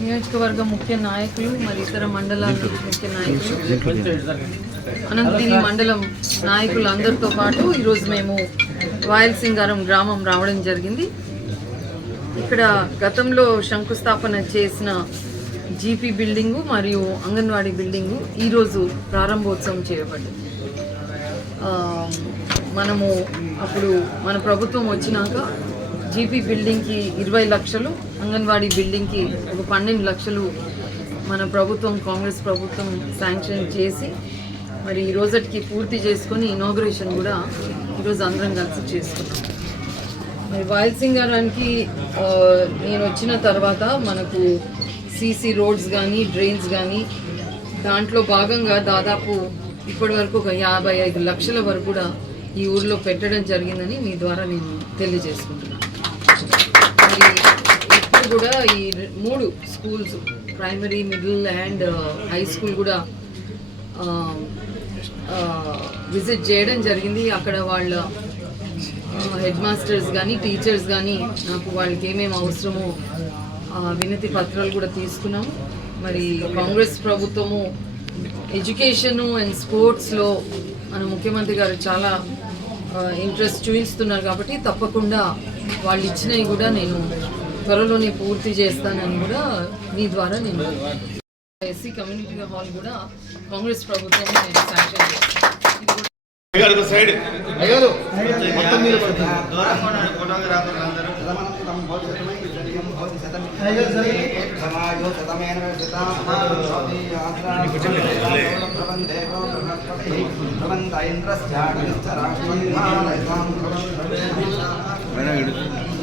నియోజకవర్గ ముఖ్య నాయకులు మరి ఇతర మండలాల ముఖ్య నాయకులు. అనంతగిరి మండలం నాయకులు అందరితో పాటు ఈరోజు మేము వాయలసింగారం గ్రామం రావడం జరిగింది. ఇక్కడ గతంలో శంకుస్థాపన చేసిన జీపీ బిల్డింగు మరియు అంగన్వాడీ బిల్డింగు ఈరోజు ప్రారంభోత్సవం చేయబడింది. మనము అప్పుడు మన ప్రభుత్వం వచ్చినాక జీపీ బిల్డింగ్కి ఇరవై లక్షలు అంగన్వాడీ బిల్డింగ్కి ఒక పన్నెండు లక్షలు మన ప్రభుత్వం కాంగ్రెస్ ప్రభుత్వం శాంక్షన్ చేసి మరి ఈ రోజటికి పూర్తి చేసుకొని ఇనాగ్రేషన్ కూడా ఈరోజు అందరం కలిసి చేసుకున్నాం. మరి వాయల్సింగారానికి ఆ, నేను వచ్చిన తర్వాత మనకు సీసీ రోడ్స్ కానీ డ్రైన్స్ కానీ దాంట్లో భాగంగా దాదాపు ఇప్పటి వరకు ఒక యాభై ఐదు లక్షల వరకు కూడా ఈ ఊర్లో పెట్టడం జరిగిందని మీ ద్వారా నేను తెలియజేసుకుంటున్నాను. ఇప్పుడు కూడా ఈ మూడు schools primary middle and high school కూడా విజిట్ చేయడం జరిగింది. అక్కడ వాళ్ళ హెడ్ మాస్టర్స్ కానీ టీచర్స్ కానీ నాకు వాళ్ళకి ఏమేమి అవసరమో వినతి పత్రాలు కూడా తీసుకున్నాము మరి కాంగ్రెస్ ప్రభుత్వము ఎడ్యుకేషను అండ్ స్పోర్ట్స్లో మన ముఖ్యమంత్రి గారు చాలా ఇంట్రెస్ట్ చూపిస్తున్నారు కాబట్టి తప్పకుండా వాళ్ళు ఇచ్చినవి కూడా నేను త్వరలోనే పూర్తి చేస్తానని కూడా మీ ద్వారా నేను ఎస్సీ కమ్యూనిటీ హాల్ కూడా కాంగ్రెస్ ప్రభుత్వం నేను శాంక్షన్ చేస్తాను.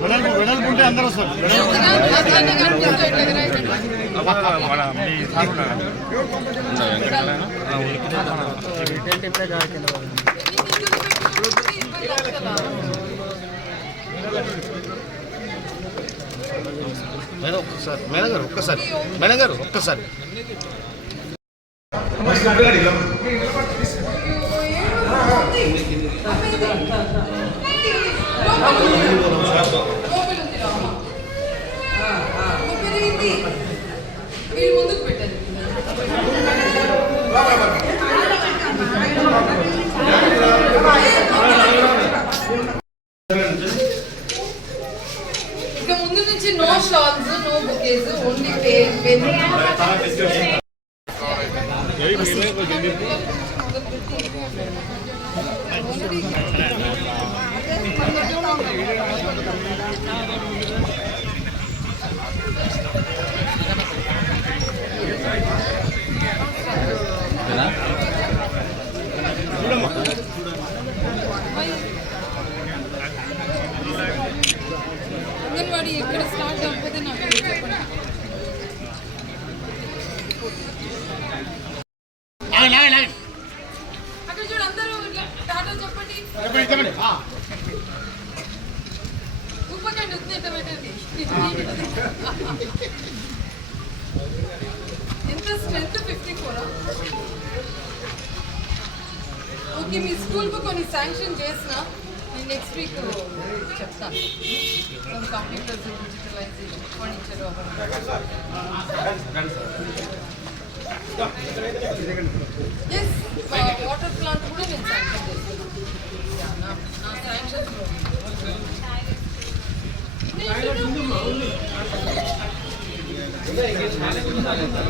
వెడల్పు అందరూ వస్తారు మేడం ఒక్కసారి మేడం గారు ఒక్కసారి మేడం గారు ఒక్కసారి. ఇక ముందు నుంచి no shawls no bouquets only pen anganwadi ఎక్కడ స్టార్ట్ అవ్వకపోతే నాకు చెప్పండి అక్కడ చూడు అందరూ ఇట్లా టాటా చెప్పండి ఉప్పకండి ఉత్తిట పెట్టండి ఎంత స్ట్రెంత్ ఫిఫ్టీ ఫోరా ఓకే మీ స్కూల్కు కొన్ని శాంక్షన్ చేసిన నేను నెక్స్ట్ వీక్ చెప్తాను computers digitalization furniture yes water plant కూడా నేను శాంక్షన్ చేస్తాను 이게 잘해주면 안 된다.